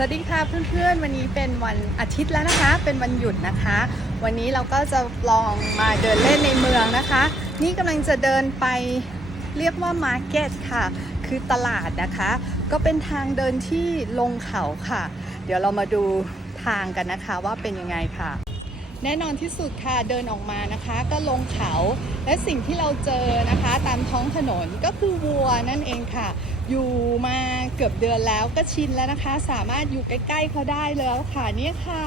สวัสดีค่ะเพื่อนๆ วันนี้เป็นวันอาทิตย์แล้วนะคะ เป็นวันหยุดนะคะ วันนี้เราก็จะลองมาเดินเล่นในเมืองนะคะ นี่กำลังจะเดินไปเรียกว่ามาร์เก็ตค่ะ คือตลาดนะคะ ก็เป็นทางเดินที่ลงเขาค่ะ เดี๋ยวเรามาดูทางกันนะคะว่าเป็นยังไงค่ะ แน่นอนที่สุดค่ะเดินออกมานะคะ ก็ลงเขาและสิ่งที่เราเจอนะคะ ตามท้องถนนก็คือวัวนั่นเองค่ะ อยู่มาเกือบเดือนแล้วก็ชินแล้วนะคะ สามารถอยู่ใกล้ๆเขาได้แล้วค่ะเนี่ยค่ะ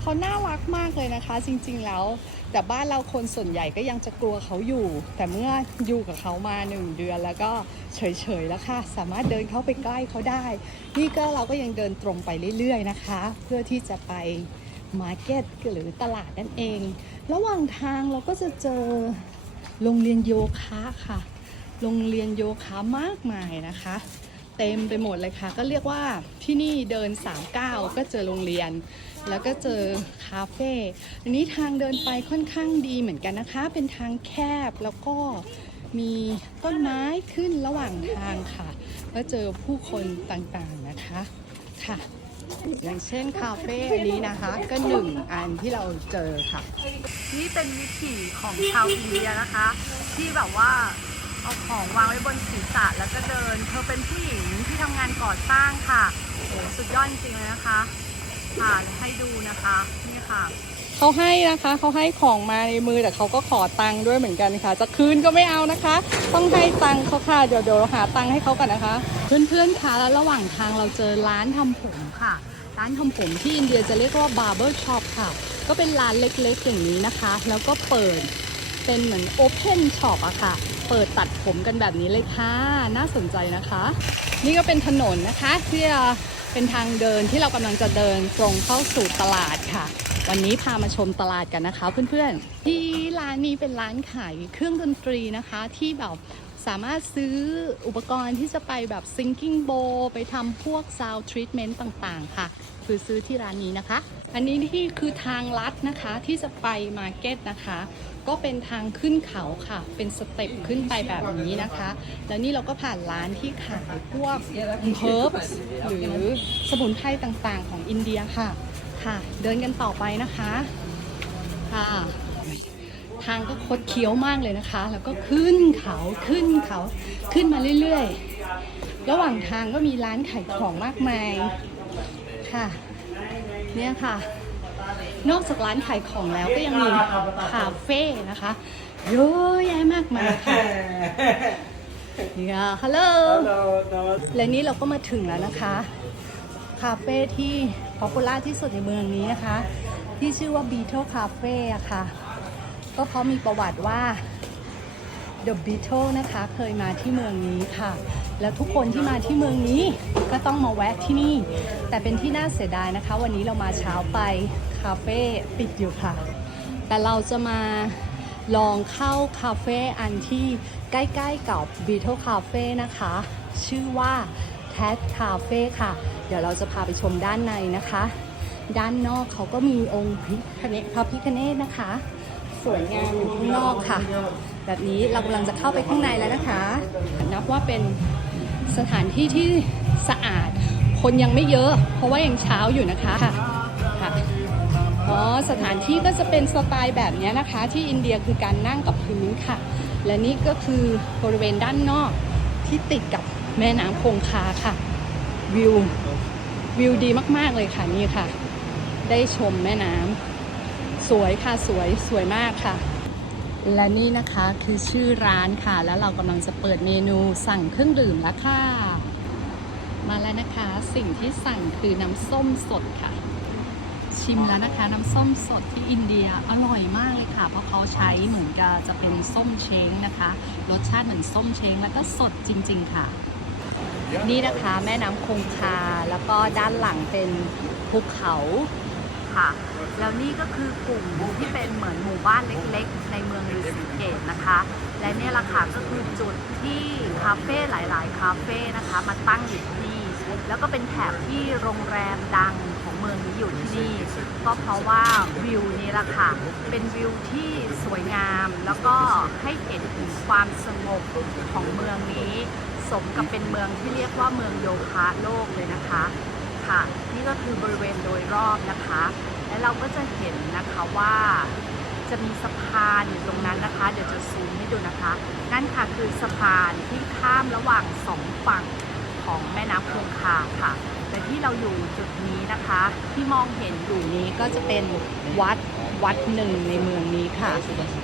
เขาน่ารักมากเลยนะคะ จริงๆแล้ว แต่บ้านเราคนส่วนใหญ่ก็ยังจะกลัวเขาอยู่ แต่เมื่ออยู่กับเขามาหนึ่งเดือนแล้วก็เฉยๆแล้วค่ะ สามารถเดินเข้าไปใกล้เขาได้ นี่ก็เราก็ยังเดินตรงไปเรื่อยๆนะคะ เพื่อที่จะไปมาร์เก็ตหรือตลาดนั่นเอง ระหว่างทางเราก็จะเจอโรงเรียนโยคะค่ะ โรงเรียนโยคะมากมายนะคะ เต็มไปหมดเลยค่ะ ก็เรียกว่าที่นี่เดิน3ก้าก็เจอโรงเรียน แล้วก็เจอคาเฟ่อันนี้ทางเดินไปค่อนข้างดีเหมือนกันนะคะ เป็นทางแคบแล้วก็มีต้นไม้ขึ้นระหว่างทางค่ะ แล้วเจอผู้คนต่างๆนะคะค่ะ อย่างเช่นคาเฟ่อันนี้นะคะ ก็หนึ่งอันที่เราเจอค่ะ นี่เป็นวิถีของชาวอินเดียนะคะ ที่แบบว่า เอาของวางไว้บนศีรษะแล้วก็เดิน เธอเป็นผู้หญิงที่ทำงานก่อสร้างค่ะโหสุดยอดจริงๆเลยนะคะค่ะ ให้ดูนะคะนี่ค่ะเขาให้นะคะเขาให้ของมาในมือแต่เขาก็ขอตังค์ด้วยเหมือนกันค่ะ จะคืนก็ไม่เอานะคะ ต้องให้ตังค์เขาค่ะเดี๋ยวเดี๋ยวหาตังค์ให้เขากันนะคะ เพื่อนๆคะแล้วระหว่างทางเราเจอร้านทำผมค่ะ ร้านทำผมที่อินเดียจะเรียกว่า barber shop ค่ะ ก็เป็นร้านเล็กๆอย่างนี้นะคะ แล้วก็เปิด เป็นเหมือนโอเพนช็อปอะค่ะ เปิดตัดผมกันแบบนี้เลยค่ะ น่าสนใจนะคะ นี่ก็เป็นถนนนะคะที่เป็นทางเดินที่เรากำลังจะเดินตรงเข้าสู่ตลาดค่ะ วันนี้พามาชมตลาดกันนะคะเพื่อนๆ ที่ร้านนี้เป็นร้านขายเครื่องดนตรีนะคะที่แบบสามารถซื้ออุปกรณ์ที่จะไปแบบ singing bowl ไปทำพวก sound treatment ต่างๆ ค่ะ คือซื้อที่ร้านนี้นะคะ อันนี้ที่คือทางลัดนะคะที่จะไปมาร์เก็ตนะคะ ก็เป็นทางขึ้นเขาค่ะ เป็นสเต็ปขึ้นไปแบบนี้นะคะ แล้วนี่เราก็ผ่านร้านที่ขายพวก herbs หรือสมุนไพรต่างๆ ของอินเดียค่ะ ค่ะ เดินกันต่อไปนะคะค่ะทางก็คดเคี้ยวมากเลยนะคะ แล้วก็ขึ้นเขาขึ้นเขาขึ้นมาเรื่อยๆ ระหว่างทางก็มีร้านขายของมากมายค่ะ เนี่ยค่ะ นอกจากร้านขายของแล้วก็ยังมีคาเฟ่นะคะ เยอะแยะมากมายค่ะเนี่ยฮัลโหลและนี่เราก็มาถึงแล้วนะคะ คาเฟ่ที่ป๊อปปูล่าที่สุดในเมืองนี้นะคะ ที่ชื่อว่า Beetle Cafe อะค่ะ ก็เพราะมีประวัติว่า The Beetle นะคะเคยมาที่เมืองนี้ค่ะ แล้วทุกคนที่มาที่เมืองนี้ก็ต้องมาแวะที่นี่ แต่เป็นที่น่าเสียดายนะคะ วันนี้เรามาเช้าไปคาเฟ่ปิดอยู่ค่ะ แต่เราจะมาลองเข้าคาเฟ่อันที่ใกล้ๆกับ Beetle Cafe นะคะ ชื่อว่า Tat Cafe ค่ะ เดี๋ยวเราจะพาไปชมด้านในนะคะ ด้านนอกเขาก็มีองค์พิคเนพระพิคเนตนะคะ สวยงามอยู่ข้างนอกค่ะ แบบนี้เรากำลังจะเข้าไปข้างในแล้วนะคะ นับว่าเป็นสถานที่ที่สะอาด คนยังไม่เยอะ เพราะว่ายังเช้าอยู่นะคะค่ะอ๋อสถานที่ก็จะเป็นสไตล์แบบนี้นะคะ ที่อินเดียคือการนั่งกับพื้นค่ะ และนี่ก็คือบริเวณด้านนอกที่ติดกับ แม่น้ำคงคาค่ะ วิว วิวดีมาก ๆ เลยค่ะนี่ค่ะ ได้ชมแม่น้ำสวยค่ะสวยสวยมากค่ะ และนี่นะคะคือชื่อร้านค่ะ แล้วเรากำลังจะเปิดเมนูสั่งเครื่องดื่มแล้วค่ะ มาแล้วนะคะสิ่งที่สั่งคือน้ำส้มสดค่ะ ชิมแล้วนะคะน้ำส้มสดที่อินเดียอร่อยมากเลยค่ะ เพราะเขาใช้เหมือนกับจะเป็นส้มเช้งนะคะ รสชาติเหมือนส้มเช้งแล้วก็สดจริง ๆ ค่ะ นี่นะคะแม่น้ำคงคาแล้วก็ด้านหลังเป็นภูเขาค่ะ แล้วนี่ก็คือกลุ่มที่เป็นเหมือนหมู่บ้านเล็กๆ ในเมืองฤาษีเกตนะคะ และเนี่ยละค่ะก็คือจุดที่คาเฟ่หลายๆ คาเฟ่นะคะมาตั้งอยู่ที่นี่ แล้วก็เป็นแถบที่โรงแรมดังของเมืองนี้อยู่ที่นี่ ก็เพราะว่าวิวนี้แหละค่ะ เป็นวิวที่สวยงาม แล้วก็ให้เห็นถึงความสงบของเมืองนี้ สมกับเป็นเมืองที่เรียกว่าเมืองโยคะโลกเลยนะคะค่ะ นี่ก็คือบริเวณโดยรอบนะคะ และเราก็จะเห็นนะคะว่าจะมีสะพานอยู่ตรงนั้นนะคะ เดี๋ยวจะซูมให้ดูนะคะ นั่นค่ะคือสะพานที่ข้ามระหว่างสองฝั่งของแม่น้ำคงคาค่ะ แต่ที่เราอยู่จุดนี้นะคะ ที่มองเห็นอยู่นี้ก็จะเป็นวัดวัดหนึ่งในเมืองนี้ค่ะ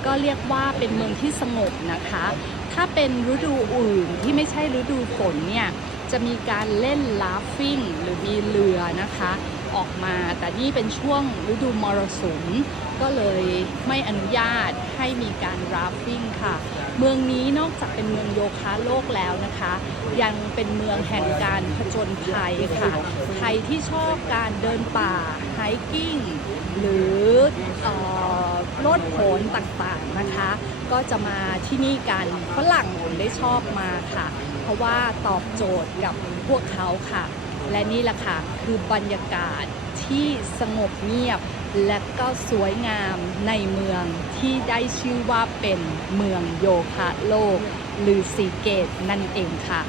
ก็เรียกว่าเป็นเมืองที่สงบนะคะ ถ้าเป็นฤดูอื่นที่ไม่ใช่ฤดูฝนเนี่ยจะมีการเล่นลาฟฟิ้งหรือมีเรือนะคะ ออกมาแต่นี่เป็นช่วงฤดูมรสุมก็เลยไม่อนุญาตให้มีการราฟฟิ้งค่ะ เมืองนี้นอกจากเป็นเมืองโยคะโลกแล้วนะคะ ยังเป็นเมืองแห่งการผจญภัยค่ะ ใครที่ชอบการเดินป่าไฮกิ้งหรือเอ่อโลดโผนต่างๆนะคะ ก็จะมาที่นี่กันฝรั่งถึงได้ชอบมาค่ะ เพราะว่าตอบโจทย์กับพวกเขาค่ะ และนี่แหละค่ะคือบรรยากาศ ที่สงบเงียบ และก็สวยงามในเมืองที่ได้ชื่อว่าเป็นเมืองโยคะโลก หรือสีเกตนั่นเองค่ะ